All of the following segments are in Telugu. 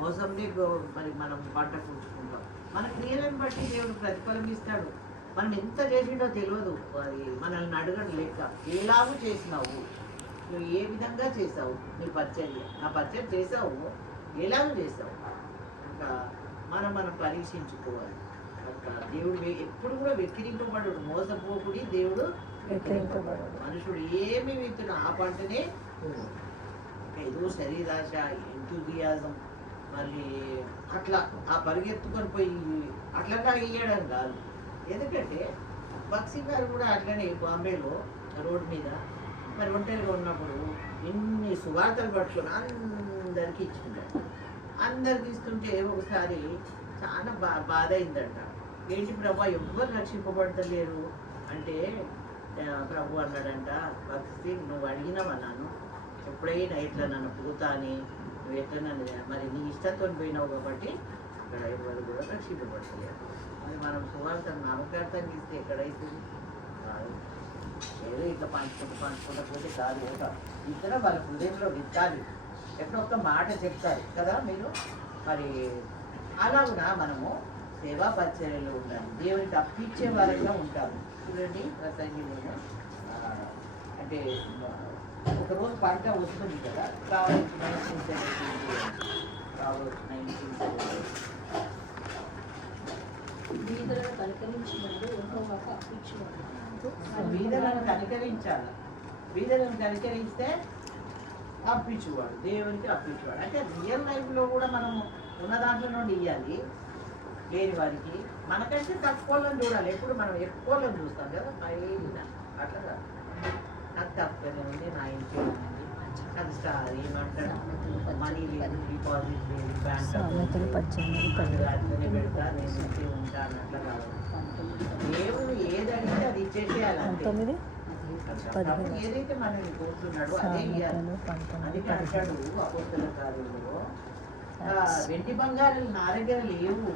మోసంని మరి మనం పంట కూర్చుకుంటాం. మన క్రియలను బట్టి దేవుడు ప్రతిఫలం ఇస్తాడు. మనం ఎంత చేసిండో తెలియదు, అది మనల్ని అడగడు లెక్క. ఎలాగూ చేసినావు, నువ్వు ఏ విధంగా చేసావు, నీ పరిచర్య, నా పరిచయం చేసావు, ఎలాగూ చేసావు. ఇంకా మనం పరీక్షించుకోవాలి. దేవుడు ఎప్పుడు కూడా వెక్కిరింపబడు, మోసపోకుడి, దేవుడు మనుషుడు ఏమి విత్తున ఆ పంటనే ఏదో శరీరాశ, ఎంతూజియాజం, మళ్ళీ అట్లా ఆ పరిగెత్తుకొని పోయి అట్లా ఇయ్యడం కాదు. ఎందుకంటే బక్సీ గారు కూడా అట్లనే బాంబేలో రోడ్ మీద మరి ఒంటరిగా ఉన్నప్పుడు ఎన్ని సువార్తలు పట్టుకొని అందరికి ఇచ్చింటాడు. అందరికి ఇస్తుంటే ఒకసారి చాలా బాధ అయిందంట. ఏంటి ప్రభా ఎవ్వరు రక్షింపబడతలేరు అంటే ప్రభు అన్నాడంట, భక్తి నువ్వు అడిగినావన్నాను, ఎప్పుడైనా ఇట్లా నన్ను పోతా అని నువ్వు ఎట్లా నన్ను మరి నీ ఇష్టంతో పోయినావు కాబట్టి అక్కడ ఎవరు కూడా రక్షింపబడతలేరు. అది మనం సువార్తను నామకార్థంగా ఇస్తే ఎక్కడైతే ఏదో ఇట్లా పంచుకుంటా పోతే కాదు. ఇతర వాళ్ళ హృదయంలో విత్తాలి. ఎప్పుడొక్క మాట చెప్తారు కదా మీరు, మరి అలాగునా మనము సేవా పరిచర్యలో ఉండాలి. దేవునికి అప్పిచ్చే వారిగా ఉంటాము. చూడండి ప్రసంగిలో అంటే ఒకరోజు పంట వస్తుంది కదా, కావచ్చు 1970 కావచ్చు 1970 బీదలను కనికరించినట్టు యెహోవాకు అప్పించువాడు. బీదలను కనికరించాలి. బీదలను కనికరిస్తే అప్పించువాడు, దేవునికి అప్పించువాడు. అంటే రియల్ లైఫ్లో కూడా మనము ఉన్న దాంట్లో నుండి ఇవ్వాలి లేని వారికి. మనకంటే తక్కువలను చూడాలి. ఎప్పుడు మనం ఎక్కువలను చూస్తాం కదా పైన, అట్లా కాదు. నాకు తక్కువనే ఉంది, నా ఇంట్లో ఉంది, అది స్టార్ ఏమంటాడు, మనీ లేదు, డిపాజిట్ లేదు, బ్యాంక్ అట్లనే పెడతా, నేను ఇంటి ఉంటాను, అట్లా కాదు. దేవుడు ఏది అడిగితే అది ఇచ్చేసేయాలి. ఏదైతే మనం కోరుతున్నాడో అదే ఇవ్వాలి. అది అంటాడు అపోస్తల కార్యంలో, వెండి బంగారాలు నా దగ్గర లేవు,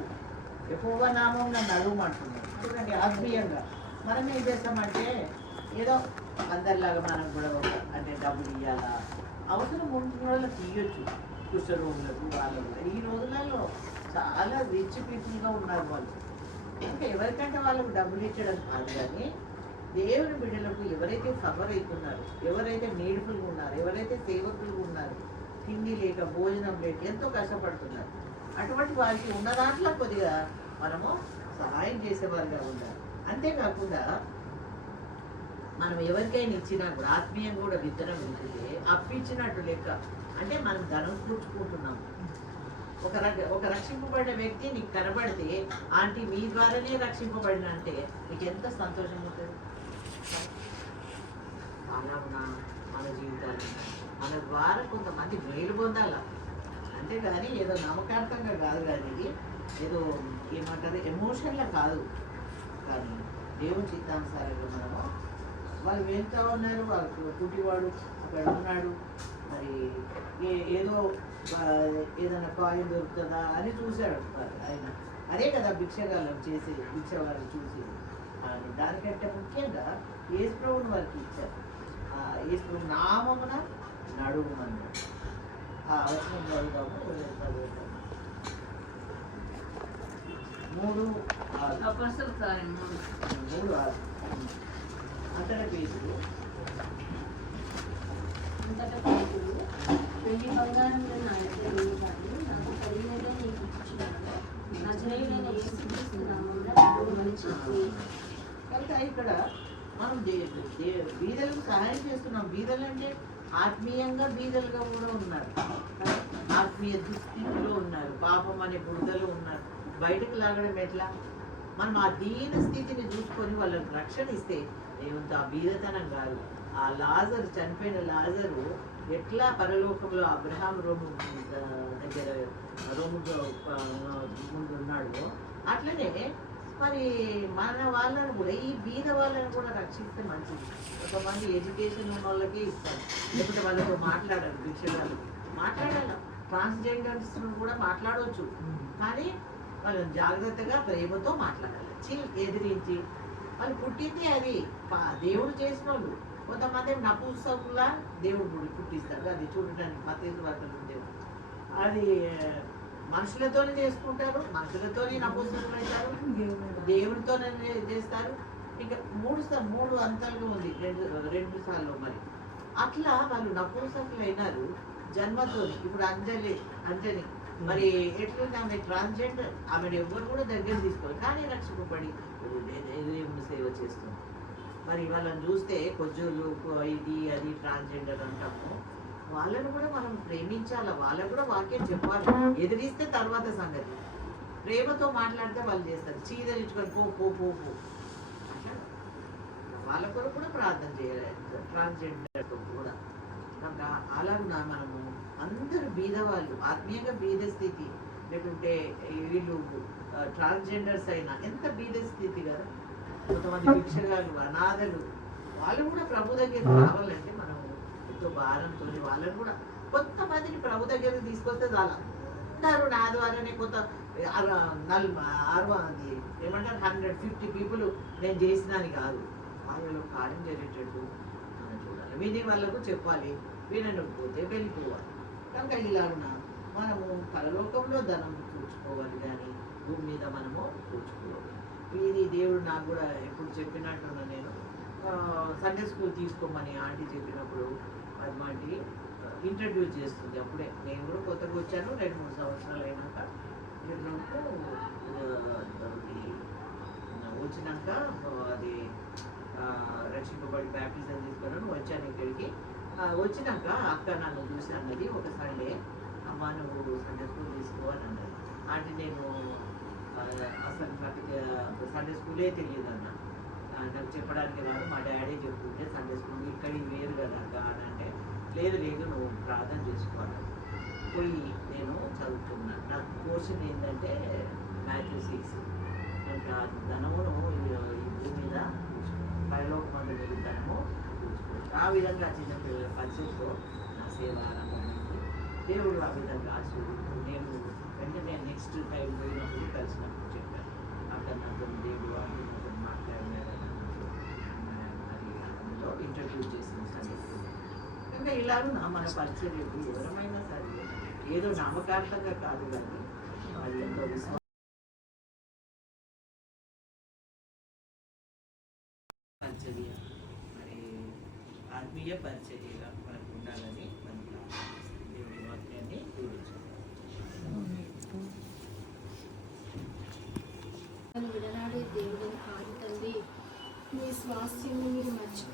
ఎక్కువగా నామం నన్ను అడుగుమంటున్నాడు. చూడండి ఆత్మీయంగా మనం ఏం చేస్తామంటే ఏదో అందరిలాగా మనం కూడా అంటే డబ్బులు ఇవ్వాలా, అవసరం ఉంటున్న వాళ్ళకి ఇవ్వచ్చు, కుష్ఠరోగులకు వాళ్ళకు. ఈ రోజులలో చాలా రిచ్ పీపుల్గా ఉన్నారు వాళ్ళు. ఇంకా ఎవరికంటే వాళ్ళకు డబ్బులు ఇచ్చడం కాదు, కానీ దేవుని బిడ్డలకు ఎవరైతే సఫర్ అవుతున్నారు, ఎవరైతే నీడ్ఫుల్గా ఉన్నారు, ఎవరైతే సేవకులుగా ఉన్నారు, తిండి లేక భోజనం లేక ఎంతో కష్టపడుతున్నారు, అటువంటి వారికి ఉన్న దాంట్లో కొద్దిగా మనము సహాయం చేసేవారుగా ఉండాలి. అంతేకాకుండా మనం ఎవరికైనా ఇచ్చినా కూడా ఆత్మీయంగా కూడా విత్తనం ఉంటుంది, అప్పిచ్చినట్టు లెక్క. అంటే మనం ధనం కూర్చుకుంటున్నాం. ఒక రక్షింపబడిన వ్యక్తి నీకు కనబడితే, ఆంటీ మీ ద్వారానే రక్షింపబడిన అంటే నీకు ఎంత సంతోషం ఉంటుంది. అలా మన జీవితాలు మన ద్వారా కొంతమంది మేలు పొందాల. అంతేగాని ఏదో నామకార్థంగా కాదు, కానీ ఇది ఏదో ఏమంటారు ఎమోషన్లా కాదు, కానీ దేవుని చిత్తానుసారంగా మనము వాళ్ళు వెళ్తూ ఉన్నారు, వాళ్ళకు పుట్టివాడు అక్కడ ఉన్నాడు, మరి ఏదో ఏదైనా కాయిన్ దొరుకుతుందా అని చూశాడు ఆయన. అదే కదా భిక్షగాళ్ళం చేసి భిక్షవాళ్ళు చూసి. దానికంటే ముఖ్యంగా యేసు ప్రభువుని వారికి ఇచ్చారు. యేసు ప్రభు నామమున నడుమన్నాడు. ఆ అవసరం చదువుతాము. 3:6 అంతట పేతురు వెండి బంగారంలో నా దగ్గర లేవు, కానీ నాకు కలిగినగా నీకు ఇచ్చుచున్నాను. నజరేయుడైన యేసుక్రీస్తు నామమున నడుమని చెప్పి. కనుక ఇక్కడ మనం బీదలకు సహాయం చేస్తున్నాం. బీదలు అంటే ఆత్మీయంగా బీదలుగా కూడా ఉన్నారు, ఆత్మీయ దుస్థితిలో ఉన్నారు, పాపం అనే బురదలో ఉన్నారు. బయటకు లాగడం ఎట్లా? మనం ఆ దీన స్థితిని చూసుకొని వాళ్ళకి రక్షణ ఇస్తే ఏమంత ఆ బీదతనం కాదు. ఆ లాజరు, చనిపోయిన లాజరు ఎట్లా పరలోకంలో అబ్రహాం రోము దగ్గర రోము ముందు ఉన్నాడు, అట్లనే మరి మన వాళ్ళని కూడా ఈ బీద వాళ్ళని కూడా రక్షిస్తే మంచిది. కొంతమంది ఎడ్యుకేషన్ ఉన్న వాళ్ళకి ఇస్తారు, లేకపోతే వాళ్ళతో మాట్లాడాలి, భిక్షగాళ్ళు మాట్లాడాలి, ట్రాన్స్జెండర్స్ కూడా మాట్లాడవచ్చు, కానీ వాళ్ళని జాగ్రత్తగా ప్రేమతో మాట్లాడాలి. ఎదిరించి వాళ్ళు పుట్టింది అది దేవుడు చేసిన వాళ్ళు. కొంతమంది నపుంసకులా దేవుడు పుట్టిస్తారు, అది చూడడానికి మత్తయి వార్తలో దేవుడు అది మనుషులతోనే చేసుకుంటారు, మనుషులతోనే నపుంసకులు అవుతారు, దేవుడితోనే చేస్తారు. ఇంకా మూడు అంతలుగా ఉంది రెండు సార్లు మరి. అట్లా వాళ్ళు నపుంసకులు అయినారు జన్మతోని. ఇప్పుడు అంజని మరి ఎట్లుంది, ఆమె ట్రాన్స్జెండర్, ఆమెను ఎవ్వరు కూడా దగ్గర తీసుకోవాలి, కానీ రక్షింపబడి దేవుని సేవ చేస్తుంది. మరి వాళ్ళని చూస్తే కొజ్జులు ఇది అది ట్రాన్స్జెండర్ అంటాము, వాళ్ళని కూడా మనం ప్రేమించాలా, వాళ్ళకు కూడా వాక్యం చెప్పాలి. ఎదిరిస్తే తర్వాత సంగతి, ప్రేమతో మాట్లాడితే వాళ్ళు చేస్తారు. చీదరించుకొని పో పో పో పో అట్లా వాళ్ళ కొరకు కూడా ప్రార్థన చేయాలి, ట్రాన్స్జెండర్ కూడా. కనుక అలాగున మనము అందరూ బీదవాళ్ళు, ఆత్మీయంగా బీద స్థితి, లేకుంటే వీళ్ళు ట్రాన్స్జెండర్స్ అయినా ఎంత బీద స్థితి కదా. కొంతమంది భిక్షగాలు, అనాథలు, వాళ్ళు కూడా ప్రభు దగ్గరికి రావాలంటే మనం ఎంతో భారంతో వాళ్ళని కూడా కొంతమందిని ప్రభు దగ్గరికి తీసుకొస్తే చాలా అందరూ నా ద్వారానే కొంత ఏమంటారు 150 పీపుల్ నేను చేసినాని కాదు, వాళ్ళలో కార్యం జరిగేటట్టు మనం చూడాలి. వినే వాళ్ళకు చెప్పాలి, వినకపోతే వెళ్ళిపోవాలి. కనుక ఇలాగున మనము పరలోకంలో ధనం కూర్చుకోవాలి, కానీ భూమి మీద మనము కూర్చుకోవాలి. ఇది దేవుడు నాకు కూడా ఎప్పుడు చెప్పినట్టున్నా. నేను సండే స్కూల్ తీసుకోమని ఆంటీ చెప్పినప్పుడు అది ఇంట్రడ్యూస్ చేస్తుంది. అప్పుడే నేను కూడా కొత్తగా వచ్చాను, 2-3 సంవత్సరాలు అయినాక ఇట్లకు వచ్చినాక అది రక్షింపబడి బ్యాప్టిజం తీసుకున్నాను, వచ్చాను ఇక్కడికి. వచ్చినాక అక్క నన్ను చూసి అన్నది ఒక సండే, అమ్మ నువ్వు సండే స్కూల్ తీసుకో అని అన్నది. అంటే నేను అసలు నాకు సండే స్కూలే తెలియదు అన్న, నాకు చెప్పడానికి రాదు, మా డాడీ చెప్పుకుంటే సండే స్కూల్ ఇక్కడికి వేరు కదా అని అంటే, లేదు నువ్వు ప్రార్థన చేసుకోవాలి. పోయి నేను చదువుకున్నాను. నా కోర్సు ఏంటంటే Matthew 6. ఇంకా ధనమును ఈ భూమి మీద పరలోకమందు మీరు ధనము చూసుకోవచ్చు. ఆ విధంగా చిన్నపిల్లల పరిస్థితిలో నా సేవ ఆరంభమైంది. దేవుడు ఆ విధంగా ఆశీర్వదించాడు. నేను వెంటనే నెక్స్ట్ టైం పోయినప్పుడు కలిసినప్పుడు చెప్పాను, అక్కడ నాతో దేవుడు నాతో మాట్లాడినారని అది అందులో ఇంట్రడ్యూస్ చేసింది సంగతి. ఇంకా ఇలాగ మన పరిచయం ఎవరమైనా సరే ఏదో నామకార్థంగా కాదు, కానీ అది ఎంతో విశ్వాసం పరిచర్య, మరి ఆత్మీయ పరిచర్యగా మనకు ఉండాలని మనకి దేవుడి వాక్యాన్ని పూజించాలి. విడనాడే దేవుడిని కాదు తండ్రి, మీ స్వాస్థ్యం మీరు మర్చిపోయి